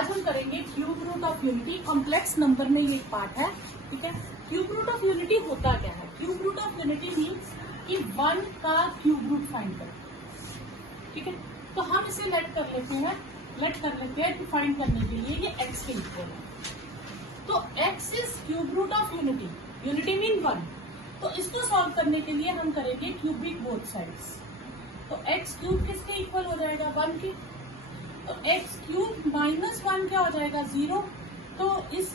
आज हम करेंगे cube root of unity. Complex number में ये पार्ट है, ठीक है। क्यूब रूट ऑफ यूनिटी होता क्या है? Cube root of unity means कि 1 का क्यूब रूट फाइंड करें, ठीक है। तो हम इसे लेट कर लेते हैं कि फाइंड करने के लिए ये x के इक्वल है। तो x is cube root of unity, unity mean 1। तो इसको सॉल्व करने के लिए हम करेंगे क्यूबिक बोथ साइड्स। तो x क्यूब किसके इक्वल हो जाएगा? 1 के। तो x क्यूब माइनस 1 क्या हो जाएगा? 0। तो इस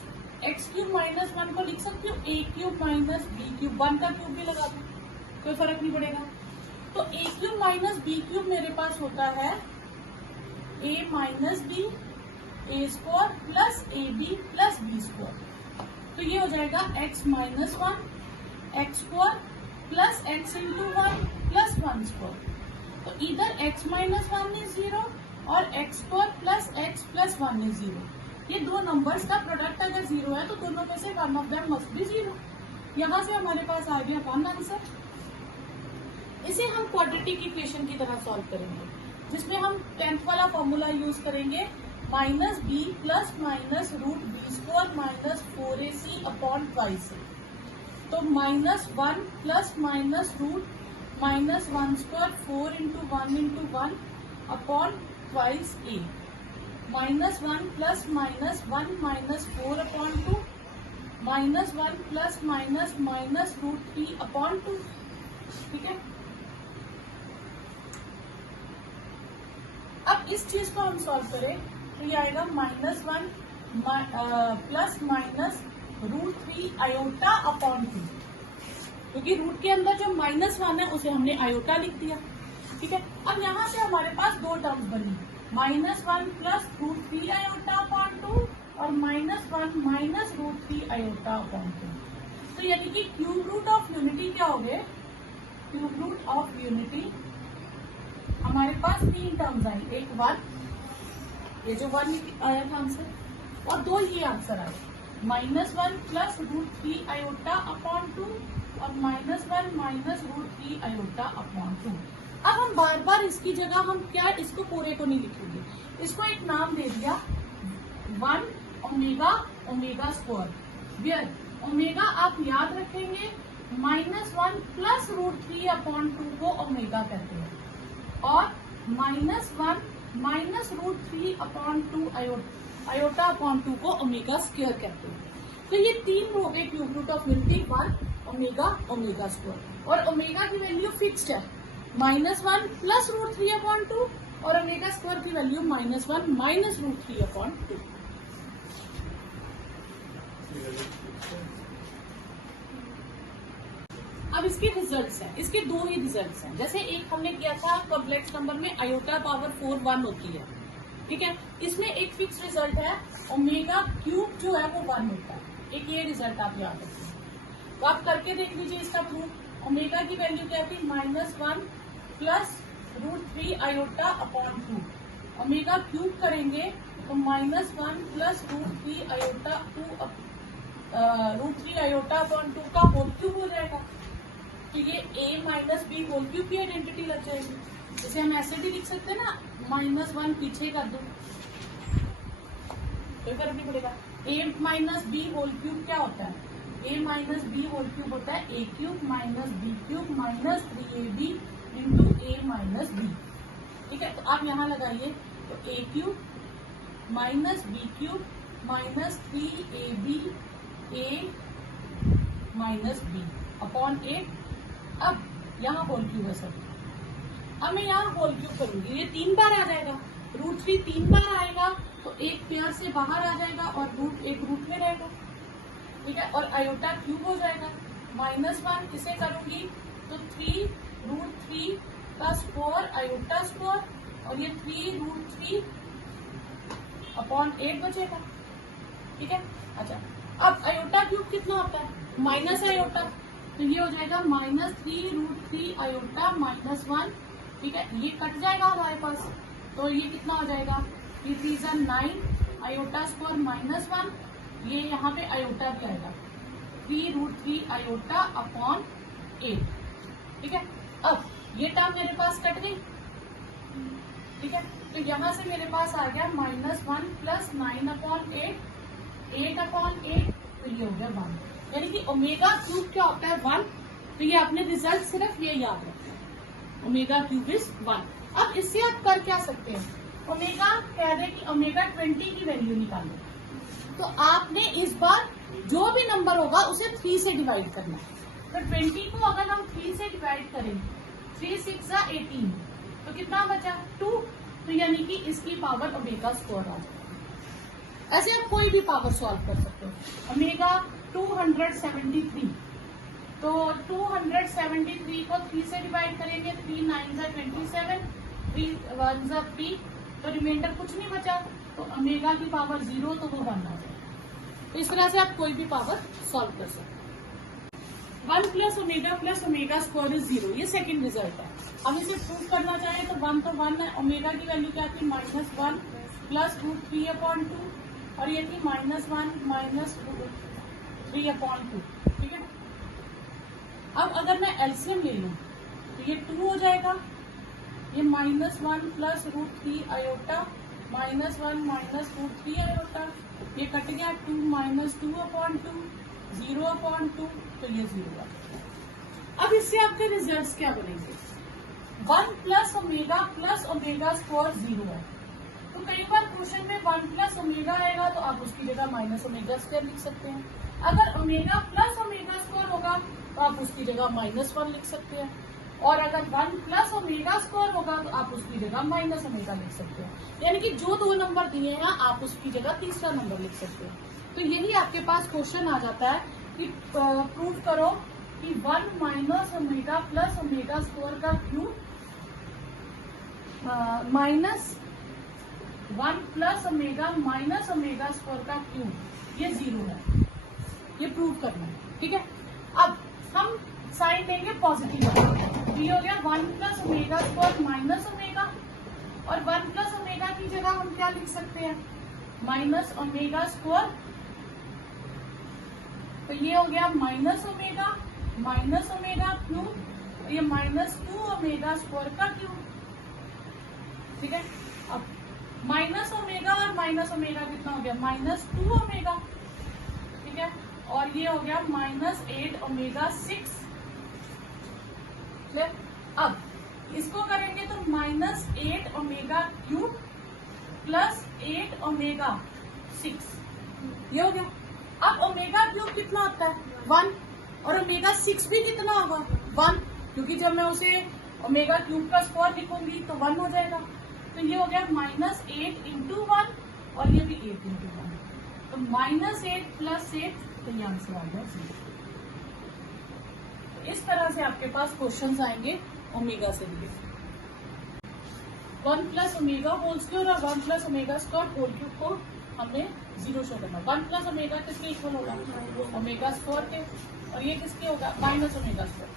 x क्यूब माइनस 1 को लिख सकती हूँ a cube minus b cube. 1 का क्यूब भी लगा दो, कोई फर्क नहीं पड़ेगा। तो a cube minus b cube मेरे पास होता है a minus b a square plus a b plus b square. तो ये हो जाएगा x minus 1 x square plus x into 1 plus 1 square. तो इधर x माइनस 1 इज 0 और x square plus x plus 1 is 0। ये दो नंबर्स का प्रोडक्ट अगर 0 है तो दोनों में से one of them must be 0। यहाँ से हमारे पास आ गया 1 आंसर। इसे हम क्वाड्रेटिक इक्वेशन की तरह सॉल्व करेंगे, जिसमें हम 10th वाला फॉर्मूला यूज करेंगे, minus B plus minus root B square minus 4ac upon twice A. तो minus 1 plus minus root minus 1 square 4 into 1 into 1 upon twice A. Minus 1 plus minus 1 minus 4 upon 2 minus 1 plus minus minus root 3 upon 2, ठीक है। अब इस चीज को हम solve करें तो ये आएगा minus 1 plus minus root 3 iota upon 2, क्योंकि रूट के अंदर जो माइनस 1 है उसे हमने आयोटा लिख दिया, ठीक है। अब यहाँ से हमारे पास दो टर्म्स बनी, minus 1 plus root 3 iota upon 2 और minus 1 minus root 3 iota upon 2। तो यानी कि क्यूब रूट ऑफ यूनिटी क्या हो गए? क्यूब रूट ऑफ यूनिटी हमारे पास 3 टर्म्स आई, एक 1, ये जो 1 आया था आंसर, और 2 ये आंसर आए, minus 1 plus root 3 iota upon 2 और minus 1 minus root 3 iota upon 2। अब हम बार बार इसकी जगह हम क्या इसको पूरे को नहीं लिखेंगे, इसको एक नाम दे दिया 1 omega omega square, where omega आप याद रखेंगे माइनस 1 प्लस रूट 3 अपॉन 2 को ओमेगा कहते हैं, और minus 1 minus root 3 upon 2 iota upon 2 को ओमेगा स्क्वायर कहते हैं। तो ये 3 हो गए cube root of unity, 1 omega omega square, और ओमेगा की वैल्यू फिक्स्ड है माइनस 1 प्लस रूट 3 अपॉन 2 और ओमेगा स्क्वायर की value minus 1 minus root 3 upon 2। अब इसके रिजल्ट्स हैं, इसके 2 ही रिजल्ट्स हैं। जैसे एक हमने किया था कॉम्प्लेक्स नंबर में आयोटा पावर 4 1 होती है, ठीक है। इसमें एक फिक्स रिजल्ट है, ओमेगा क्यूब जो है वो 1 होता है। एक ये रिजल्ट आप याद रखिए, तो आप करके देख लीजिए इसका प्रूफ। ओमेगा की वैल्यू क्या थी? Minus 1 plus root 3 iota upon 2। Omega cube करेंगे तो minus 1 plus root 3 iota root 3 iota upon 2 का होल क्यूब हो जाएगा। तो ये a minus b whole cube की आइडेंटिटी लग जाएगी। जैसे हम ऐसे भी लिख सकते हैं ना, माइनस 1 पीछे कर दो, कोई फर्क नहीं पड़ेगा। a minus b whole cube क्या होता है? a minus b whole cube होता है a cube minus b cube minus 3ab into a minus b, ठीक है। तो आप यहाँ लगाइए, तो a cube minus b cube minus 3ab a minus b upon 8। अब यहाँ होल क्यूब है सर, अब मैं यहाँ होल क्यूब करूंगी, ये 3 बार आ जाएगा, रूट 3 3 बार आएगा, तो एक पेयर से बाहर आ जाएगा और एक रूट में रहेगा, ठीक है। और आयोटा क्यूब हो जाएगा, माइनस 1 इसे करूंगी तो 3 रूट 3 का स्क्वायर आयोटा स्क्वायर, और ये 3 रूट 3 अपॉन 8 बचेगा, ठीक है। अच्छा, अब आयोटा क्यूब कितना होता है? माइनस आयोटा, तो ये हो जाएगा माइनस 3 रूट 3 आयोटा माइनस 1, ठीक है। ये कट जाएगा हमारे पास, तो ये कितना हो जाएगा? ये 3 9 आयोटा स्क्वायर माइनस 1, ये यहाँ पे आयोटा भी आएगा 3 रूट 3 आयोटा अपॉन 8, ठीक है। अब ये टर्म मेरे पास कट गई, ठीक है। तो यहाँ से मेरे पास आ गया -1 प्लस 9/8 8/8, तो ये हो गया 1। यानी कि ओमेगा क्यूब क्या होता है 1। तो ये आपने रिजल्ट सिर्फ ये याद रखना, ओमेगा क्यूब इज 1। अब इससे आप कर क्या सकते हैं, ओमेगा कह दे कि ओमेगा 20 की वैल्यू निकालो, तो आपने इस बार जो भी नंबर होगा उसे 3 से डिवाइड करना है। तो 20 को अगर हम 3 से डिवाइड करें, 3 6 18, तो कितना बचा 2। तो यानी कि इसकी पावर ओमेगा स्क्वायर आ जाएगा। ऐसे आप कोई भी पावर सॉल्व कर सकते हो। ओमेगा 273, तो 273 को 3 से डिवाइड करेंगे, 3 9 27, 3 1 3, तो रिमाइंडर कुछ नहीं बचा, तो ओमेगा की पावर 0, तो वो 1 आ जाएगा। तो इस तरह से आप कोई भी पावर सॉल्व कर सकते हैं। 1 प्लस ओमेगा स्क्वायर इज 0, ये सेकंड रिजल्ट है। हम इसे प्रूव करना चाहें तो 1 तो 1 है, ओमेगा की वैल्यू क्या थी -1 प्लस √3/2, और ये थी -1 माइनस √3/2, ठीक है। अब अगर मैं एलसीएम ले लूं तो ये 2 हो जाएगा, ये -1 प्लस √3 आयोटा -1 माइनस √3 आयोटा, ये कट गया 2 माइनस 2/2 0/2, तो ये 0 है। अब इससे आपके रिजल्ट्स क्या बनेंगे, 1 प्लस ओमेगा स्क्वायर 0 है। तो कई बार क्वेश्चन में 1 प्लस ओमेगा आएगा तो आप उसकी जगह माइनस ओमेगा स्क्वायर लिख सकते हैं। अगर ओमेगा प्लस ओमेगा स्क्वायर होगा तो आप उसकी जगह -1 लिख सकते हैं, और अगर 1 प्लस ओमेगा स्क्वायर होगा तो आप उसकी जगह माइनस ओमेगा लिख सकते हैं। यानी कि जो 2 नंबर दिए हैं आप उसकी जगह तीसरा नंबर लिख सकते हैं। तो यही आपके पास क्वेश्चन आ जाता है कि प्रूव करो कि 1 minus omega plus omega square का cube -1 plus omega minus omega square का क्यूब, ये 0 है, ये प्रूव करना है, ठीक है। अब हम साइन देंगे पॉजिटिव, ये हो गया 1 plus omega square minus omega, और 1 प्लस ओमेगा की जगह हम क्या लिख सकते हैं माइनस ओमेगा स्क्वायर, तो ये हो गया माइनस ओमेगा क्यूब, ये -2 ओमेगा स्क्वायर का क्यूब, ठीक है। अब माइनस ओमेगा और माइनस ओमेगा कितना हो गया -2 ओमेगा, ठीक है, और ये हो गया -8 ओमेगा 6। अब इसको करेंगे तो -8 ओमेगा क्यूब प्लस 8 ओमेगा 6, ये हो गया। अब ओमेगा क्यूब कितना होता है 1, और ओमेगा 6 भी कितना होगा 1, क्योंकि जब मैं उसे ओमेगा क्यूब का स्क्वायर लिखूंगी तो 1 हो जाएगा। तो ये हो गया -8 × 1, और ये भी 8 × 1, तो -8 प्लस 8, तो ये आंसर आ गया 0। तो इस तरह से आपके पास क्वेश्चंस आएंगे ओमेगा से related. 1 plus omega whole square और 1 plus omega square whole cube को हमने 0 शो करना। 1 प्लस ओमेगा किसके इक्वल होगा ओमेगा स्क्वायर के, और ये किसके होगा माइनस ओमेगा स्क्वायर,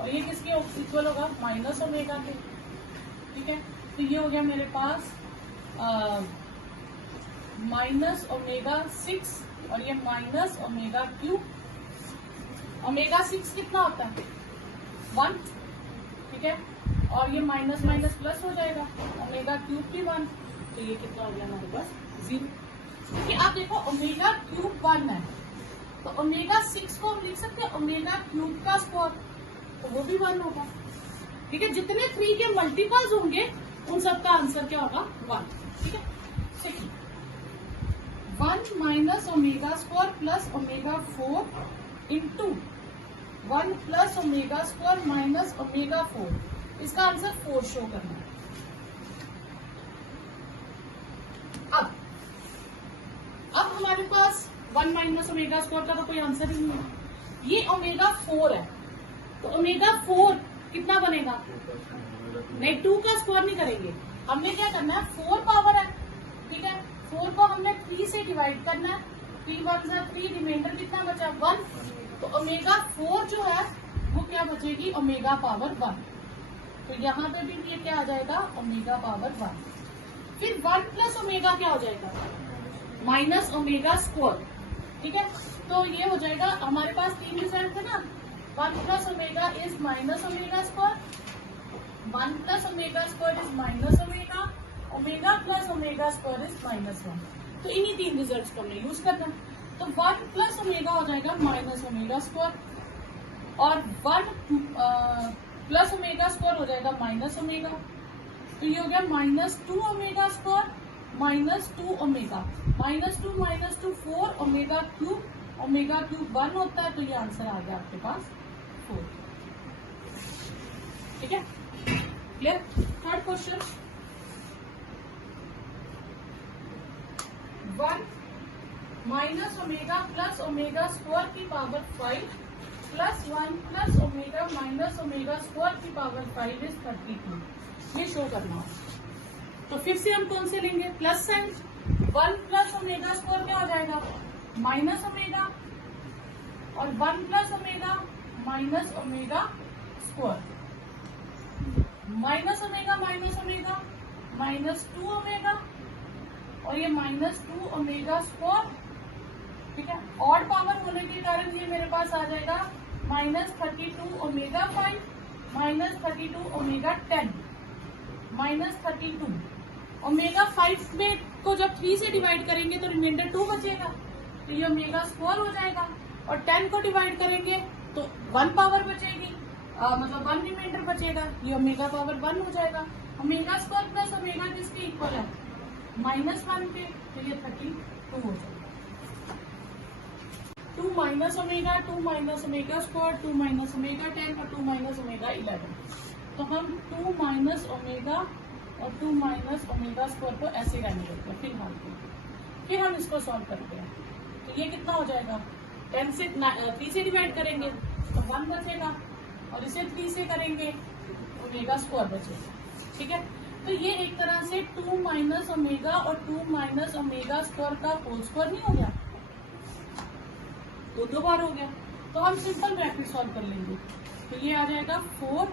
और ये किसके इक्वल होगा माइनस ओमेगा के, ठीक है। तो ये हो गया मेरे पास माइनस ओमेगा 6 और ये माइनस ओमेगा क्यूब। ओमेगा 6 कितना होता है 1, ठीक है, और ये माइनस माइनस प्लस हो जाएगा, ओमेगा क्यूब भी 1, तो ये कितना हो गया हमारे पास 0। क्योंकि आप देखो ओमेगा क्यूब 1 है, तो ओमेगा 6 को हम लिख सकते हैं ओमेगा क्यूब का स्क्वायर, तो वो भी 1 होगा, ठीक है। जितने 3 के मल्टीपल्स होंगे उन सब का आंसर क्या होगा 1, ठीक है। Second 1 minus omega square plus omega 4 into 1 plus omega square minus omega 4, इसका आंसर 4 शो करना है। अब हमारे पास 1 माइनस ओमेगा स्क्वायर का तो कोई आंसर ही नहीं है, ये ओमेगा 4 है, तो ओमेगा 4 कितना बनेगा, नहीं 2 का स्क्वायर नहीं करेंगे, हमने क्या करना है 4 पावर है, ठीक है, 4 को हमने 3 से डिवाइड करना है, 3 1 3, रिमाइंडर कितना बचा 1, तो ओमेगा 4 जो है वो क्या बचेगी ओमेगा पावर 1, तो यहाँ पे भी ये क्या आ जाएगा ओमेगा पावर 1। फिर 1 प्लस ओमेगा क्या हो जाएगा माइनस ओमेगा स्क्वायर, ठीक है, तो ये हो जाएगा हमारे पास 3 रिजल्ट है ना, 1 plus omega is minus omega square, 1 plus omega square is minus omega, omega plus omega square is -1। तो इन्हीं तीन रिजल्ट्स को हमने यूज करना। तो 1 प्लस ओमेगा हो जाएगा माइनस ओमेगा स्क्वायर, और 1 प्लस ओमेगा स्क्वायर हो जाएगा माइनस ओमेगा। तो ये हो गया -2 omega square -2 omega, -2 4 omega cube 1 होता है। तो ये आंसर आ गया आपके पास 4। ठीक है, clear. Third question, 1 minus omega plus omega square की power 5 plus 1 plus omega minus omega square की पावर 5 इज 32। ये शो करना हो तो फिर से हम कौन से लेंगे, plus sign. 1 plus omega square क्या हो जाएगा, माइनस ओमेगा, और 1 plus omega minus omega square, minus omega -2 omega, और ये -2 ओमेगा स्क्वायर। ठीक है, ऑड पावर होने के कारण ये मेरे पास आ जाएगा -32 ओमेगा 5 -32 ओमेगा 10 -32 ओमेगा 5 में को जब 3 से डिवाइड करेंगे तो रिमाइंडर 2 बचेगा, तो ये ओमेगा स्क्वायर हो जाएगा। और 10 को डिवाइड करेंगे तो 1 पावर बचेगी, मतलब 1 रिमाइंडर बचेगा, ये ओमेगा पावर 1 हो जाएगा। ओमेगा स्क्वायर प्लस ओमेगा किसके इक्वल है, -1 के, तो ये 32 हो जाएगा। 2 minus omega 2 minus omega square 2 minus omega 10 और 2 माइनस ओमेगा 11। तो हम 2 माइनस ओमेगा और 2 माइनस ओमेगा स्क्वायर को ऐसे रहने देते हैं फिलहाल के। फिर हम इसको सॉल्व करते हैं, तो ये कितना हो जाएगा, 10 से 3 से डिवाइड करेंगे तो 1 बचेगा, और इसे 3 से करेंगे ओमेगा स्क्वायर बचेगा। ठीक है, तो ये एक तरह से 2 माइनस ओमेगा और 2 माइनस ओमेगा स्क्वायर का होल स्क्वायर नहीं हो गया, तो 2 बार हो गया। तो हम सिंपल ब्रैकेट सॉल्व कर लेंगे, तो ये आ जाएगा 4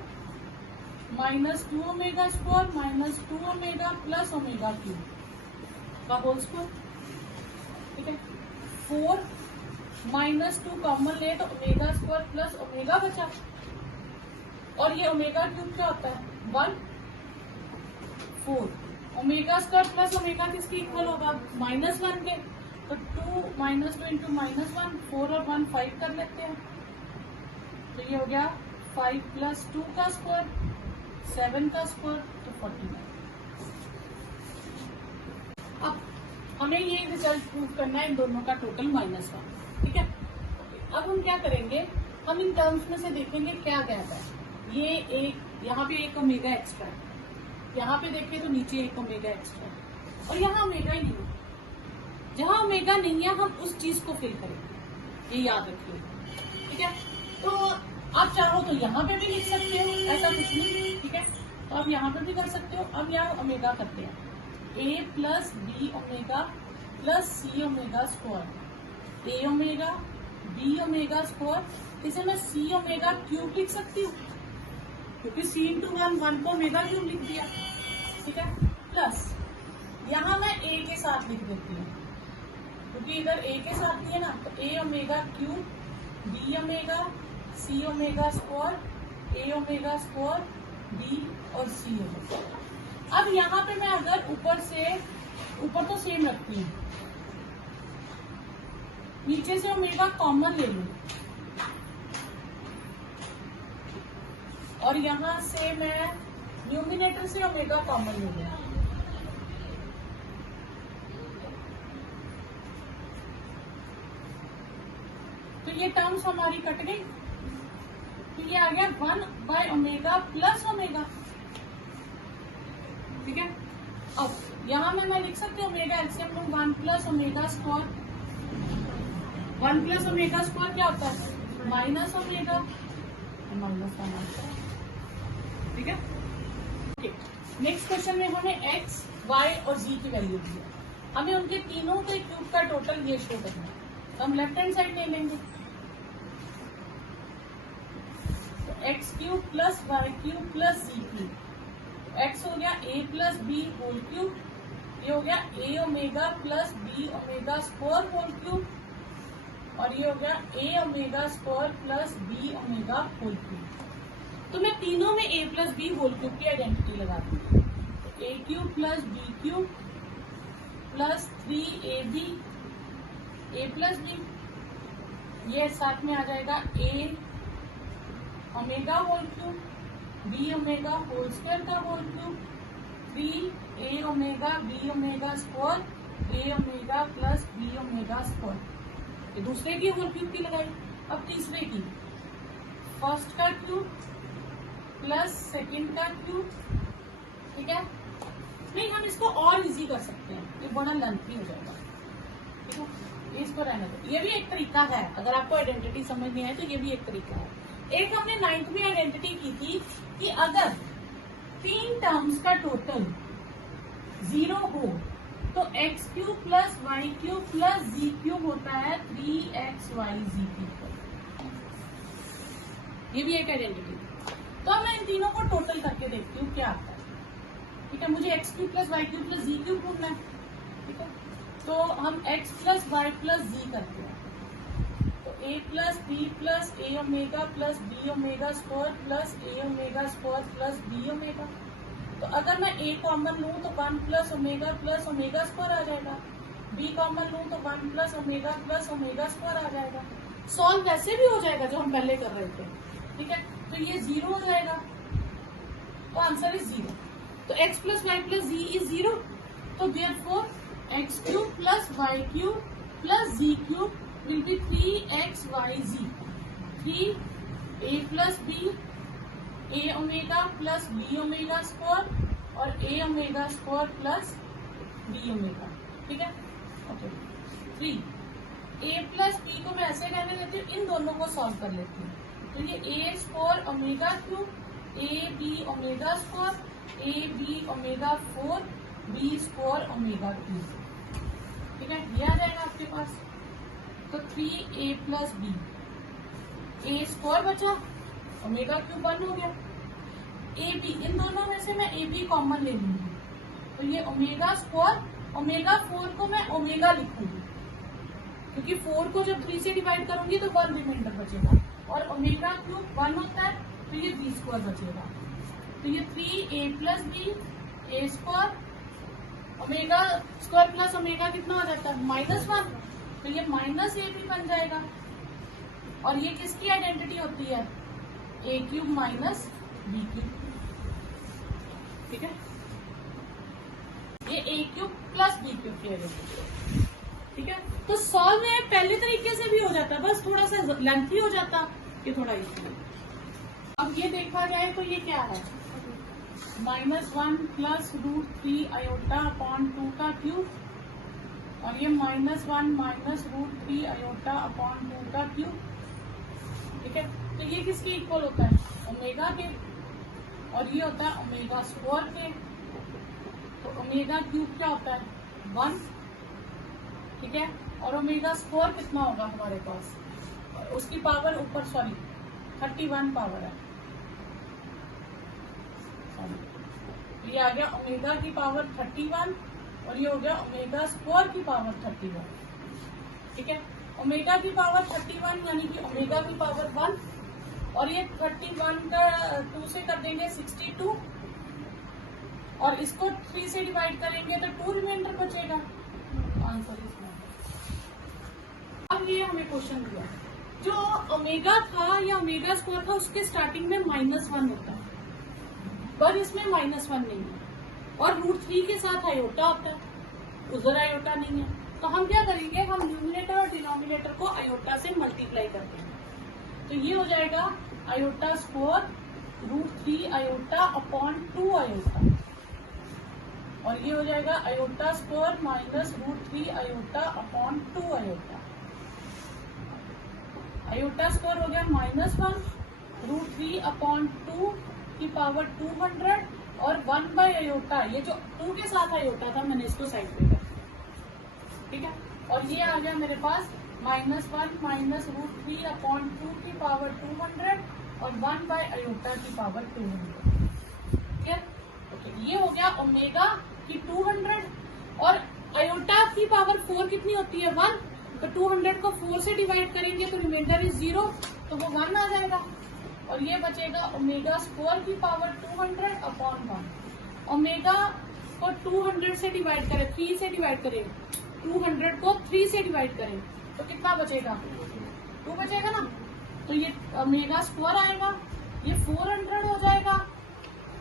-2 omega square -2 omega plus omega cube का होल स्क्वायर। ठीक है, 4 -2 कॉमन ले तो ओमेगा स्क्वायर प्लस ओमेगा बचा, और ये ओमेगा क्यूब क्या होता है 1 4 ओमेगा स्क्वायर प्लस ओमेगा किसके इक्वल होगा, -1 के। तो 2 -2 इंटू -1, 4 और 1 5 कर लेते हैं, तो ये हो गया 5 + 2 का स्क्वायर 7 का स्क्वायर, तो 49। अब हमें ये रिजल्ट प्रूव करना है इन दोनों का टोटल -1। ठीक है, अब हम क्या करेंगे, हम इन टर्म्स में से देखेंगे क्या गैप है। ये एक, यहाँ पे एक ओमेगा एक्स्ट्रा है, यहाँ पे देखें तो नीचे एक ओमेगा एक्स्ट्रा है, और यहाँ ओमेगा ही नहीं है। जहाँ ओमेगा नहीं है हम उस चीज को फिल करेंगे, ये याद रखिए। ठीक है, तो आप चाहो तो यहाँ पे भी लिख सकते हो, ऐसा कुछ नहीं। ठीक है, तो आप यहाँ पे भी कर सकते हो। अब यहाँ ओमेगा करते हैं, a + b omega plus c omega square, a omega b omega square. इसे मैं c ओमेगा क्यूब लिख सकती हूँ, क्योंकि c × 1 को ओमेगा क्यूब लिख दिया। ठीक है, प्लस यहाँ मैं a के साथ लिख देती हूँ, क्योंकि इधर a के साथ ही है ना, तो a omega cube b omega c omega square a omega square b और c ओमेगा। अब यहाँ पे मैं अगर ऊपर तो सेम रखती हूँ, नीचे से ओमेगा कॉमन ले लूं, और यहाँ से मैं न्यूमिनेटर से ओमेगा कॉमन ले लूं, तो ये टर्म्स हमारी कट गई। तो ये आ गया 1/ओमेगा प्लस ओमेगा। ठीक है, अब यहाँ में मैं लिख सकती हूँ ओमेगा एलसीएम लूं 1 + ओमेगा स्क्वायर। 1 + ओमेगा स्क्वायर क्या होता है, -ओमेगा -1। ठीक है, नेक्स्ट क्वेश्चन में हमें x, y और z की वैल्यू दी है। हमें उनके तीनों के क्यूब का टोटल ये शो करना है, तो हम लेफ्ट हैंड साइड ले लेंगे, x³ + y³ + z³। x हो गया a + b होल क्यूब, ये हो गया a omega + b omega square whole cube, और ये हो गया a omega square + b omega whole cube. तो मैं तीनों में a plus B whole cube की आइडेंटिटी लगाती हूँ। A cube plus B cube plus 3ab a plus B, ये साथ में आ जाएगा a omega whole cube B omega whole square का whole cube 3a omega B omega square a omega plus B omega square. ये दूसरे की whole cube की लगाई। अब तीसरे की, फर्स्ट का क्यूब प्लस सेकंड का क्यूब, ठीक है। नहीं, हम इसको और इजी कर सकते हैं, ये बड़ा लेंथी हो जाएगा, ठीक है। इसको रहने दो, ये भी एक तरीका है। अगर आपको आइडेंटिटी समझ नहीं आए तो ये भी एक तरीका है। एक हमने 9th में आइडेंटिटी की थी कि अगर 3 टर्म्स का टोटल 0 हो तो x cube plus Y cube plus Z cube होता है 3xyz क्यूब। ये भी एक आइडेंटिटी। तो अब मैं इन तीनों को टोटल करके देखती हूँ क्या आता है, ठीक है। मुझे x cube plus Y cube plus Z cube ढूंढना है, ठीक है। तो हम x plus Y plus Z करते हैं, तो a plus B plus A omega plus B omega square plus A omega square plus B omega. तो अगर मैं a कॉमन लूँ तो 1 प्लस ओमेगा स्क्वायर आ जाएगा, b कॉमन लूँ तो 1 प्लस ओमेगा स्क्वायर आ जाएगा। सॉल्व वैसे भी हो जाएगा जो हम पहले कर रहे थे, ठीक है। तो ये 0 हो जाएगा, तो आंसर इज 0। तो x plus Y plus Z is 0, तो therefore x cube plus Y cube plus Z cube will be 3xyz। 3a plus B A omega plus B omega square और A omega square plus B omega, ठीक है। Okay, 3 a plus B को मैं ऐसे रहने देती हूँ, इन दोनों को सॉल्व कर लेती हूँ। तो ये a square omega cube a b omega square a b omega 4 b square omega cube, ठीक है। ये आ जाएगा आपके पास। तो 3a प्लस बी, ए स्क्वायर बचा, ओमेगा क्यूब 1 हो गया, ए बी, इन दोनों में से मैं ए बी कॉमन ले लूंगी, तो ये ओमेगा स्क्वायर ओमेगा 4 को मैं ओमेगा लिखूंगी क्योंकि 4 को जब 3 से डिवाइड करूंगी तो 1 रिमाइंडर बचेगा, और ओमेगा क्यूब 1 होता है तो ये बी स्क्वायर बचेगा। तो ये 3a प्लस बी ए square omega square plus omega कितना हो जाता है -1, तो ये माइनस ए बी बन जाएगा। और ये किसकी आइडेंटिटी होती है, ए क्यूब माइनस बी क्यूब, ठीक है। ये ए क्यूब प्लस बी क्यूब की आइडेंटिटी, ठीक है। तो सॉल्व में पहले तरीके से भी हो जाता, बस थोड़ा सा लेंथी हो जाता, ये थोड़ा इजी। अब ये देखा जाए तो ये क्या है, -1 प्लस √3 आयोटा अपॉन 2 का क्यूब, और ये -1 माइनस √3 आयोटा अपॉन 2 का क्यूब, ठीक है। तो ये किसके इक्वल होता है, ओमेगा के, और ये होता है ओमेगा स्क्वायर के। तो ओमेगा क्यूब क्या होता है 1, ठीक है। और ओमेगा स्क्वायर कितना होगा हमारे पास, उसकी पावर ऊपर 31 पावर है, ये आ गया ओमेगा की पावर 31, और ये हो गया ओमेगा स्क्वायर की पावर 31, ठीक है। ओमेगा की पावर 31 यानी कि ओमेगा की पावर 1, और ये 31 का 2 से कर देंगे 62, और इसको 3 से डिवाइड करेंगे तो 2 रिमाइंडर बचेगा, आंसर इसमें। अब ये हमें क्वेश्चन दिया, जो ओमेगा था या ओमेगा स्क्वायर था उसके स्टार्टिंग में -1 होता है, पर इसमें -1 नहीं है, और √3 के साथ आयोटा होता है, उधर आयोटा नहीं है। तो हम क्या करेंगे, हम न्यूमिनेटर और डिनोमिनेटर को आयोटा से मल्टीप्लाई करते हैं, तो ये हो जाएगा iota square √3 iota upon 2 iota, और ये हो जाएगा iota square minus √3 iota upon 2 iota. Iota square हो गया -1 √3 अपॉन 2 की पावर 200, और 1 बाय आयोटा, ये जो 2 के साथ आयोटा था मैंने इसको साइड पे कर, ठीक है। और ये आ गया मेरे पास -1 माइनस √3 अपॉन 2 की पावर 200, और 1 बाय आयोटा की पावर 200, ठीक है। ओके, ये हो गया ओमेगा की 200, और आयोटा की पावर 4 कितनी होती है 1, तो 200 को 4 से डिवाइड करेंगे तो रिमाइंडर इज 0, तो वो 1 आ जाएगा, और ये बचेगा ओमेगा स्क्वायर की पावर 200 अपॉन 1। ओमेगा को 200 से डिवाइड करें, 3 से डिवाइड करें, 200 को 3 से डिवाइड करें तो कितना बचेगा, 2 बचेगा ना। तो ये ओमेगा स्क्वायर आएगा, ये 400 हो जाएगा,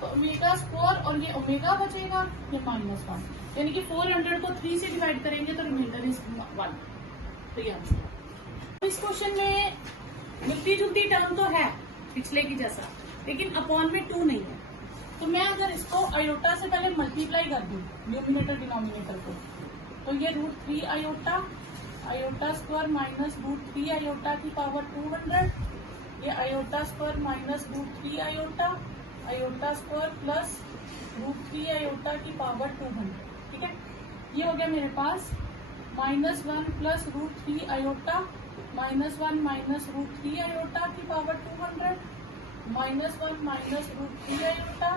तो ओमेगा स्क्वायर और ये ओमेगा बचेगा, ये -1, यानी कि 400 को 3 से डिवाइड करेंगे तो रिमाइंडर इज 1। तो ये आंसर। इस क्वेश्चन में मिलती जुलती टर्म तो है पिछले की जैसा, लेकिन अपॉन में 2 नहीं है। तो मैं अगर इसको आयोटा से पहले मल्टीप्लाई कर दूं न्यूमिनेटर डिनोमिनेटर को, तो ये √3 iota, iota square minus √3 iota की पावर 200, ये iota square minus √3 iota, iota square plus √3 iota की पावर 200। ठीक है, ये हो गया मेरे पास -1 प्लस √3 आयोटा, -1 माइनस √3 आयोटा की power 200, -1 minus √3 iota,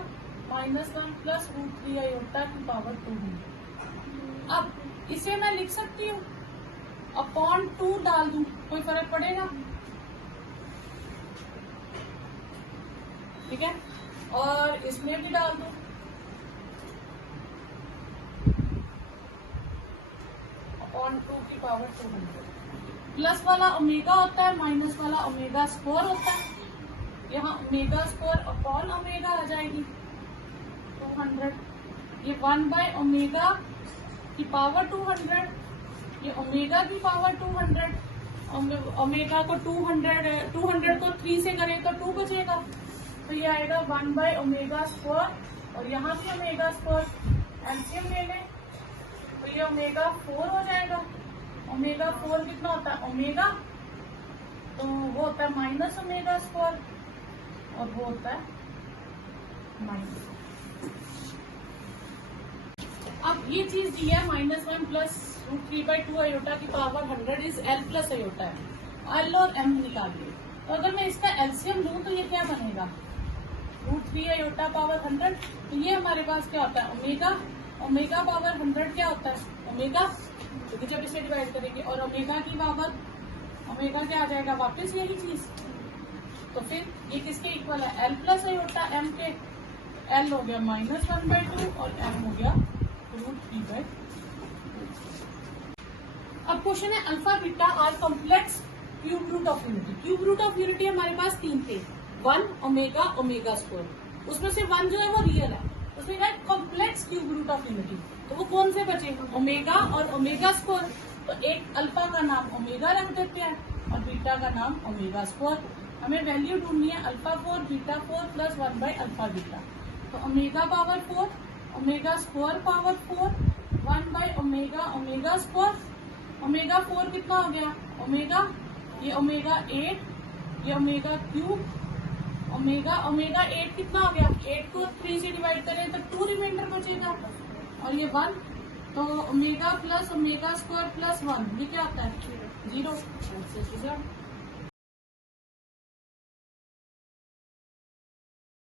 -1 plus √3 iota की पावर 200। अब इसे मैं लिख सकती हूँ अपॉन 2 डाल दूं, कोई फर्क पड़ेगा? ठीक है, और इसमें भी डाल दूं अपॉन 2 की पावर 200। प्लस वाला ओमेगा होता है, माइनस वाला ओमेगा स्क्वायर होता है। यहाँ ओमेगा स्क्वायर अपॉन ओमेगा आ जाएगी 200, ये 1/ओमेगा की पावर 200, ये ओमेगा की पावर 200, ओमेगा को 200 को 3 से करें तो 2 बचेगा, तो ये आएगा 1/ओमेगा स्क्वायर, और यहाँ भी ओमेगा स्क्वायर एलसीएम ले लें तो ये ओमेगा 4 हो जाएगा। ओमेगा 4 कितना होता है ओमेगा, तो वो होता है माइनस ओमेगा स्क्वायर, और वो होता है माइनस। अब ये चीज दी है -1 प्लस √3/2 आयोटा की power 100 is L plus iota है। L और M निकालिए, तो अगर मैं इसका एलसीएम लूं तो ये क्या बनेगा, √3 आयोटा पावर 100, तो ये हमारे पास क्या होता है ओमेगा, ओमेगा पावर 100 क्या होता है ओमेगा, क्योंकि जब इसे डिवाइड करेंगे, और ओमेगा की पावर ओमेगा क्या आ जाएगा वापस यही चीज, तो फिर ये किसके इक्वल है L प्लस आयोटा, M के L हो गया -1/2 और M हो गया √3/2। अब क्वेश्चन है alpha beta are complex cube root of unity. Cube root of unity हमारे पास 3 थे, 1 ओमेगा ओमेगा स्क्वायर, उसमें से 1 जो है वो रियल है, उसमें है complex cube root of unity, तो वो कौन से बचे ओमेगा और ओमेगा स्क्वायर। तो एक अल्फा का नाम ओमेगा रख देते हैं और बीटा का नाम ओमेगा स्क्वायर। हमें वैल्यू ढूंढनी है अल्फा 4 बीटा 4 प्लस 1/अल्फा बीटा, तो omega power 4 omega square power 4 1/ओमेगा ओमेगा स्क्वायर। ओमेगा 4 कितना हो गया ओमेगा, ये ओमेगा 8, ये ओमेगा क्यूब, ओमेगा ओमेगा 8 कितना हो गया, 8 को 3 से डिवाइड करें तो 2 रिमाइंडर बचेगा, और ये 1, तो omega plus omega square plus 1 ये क्या आता है 0।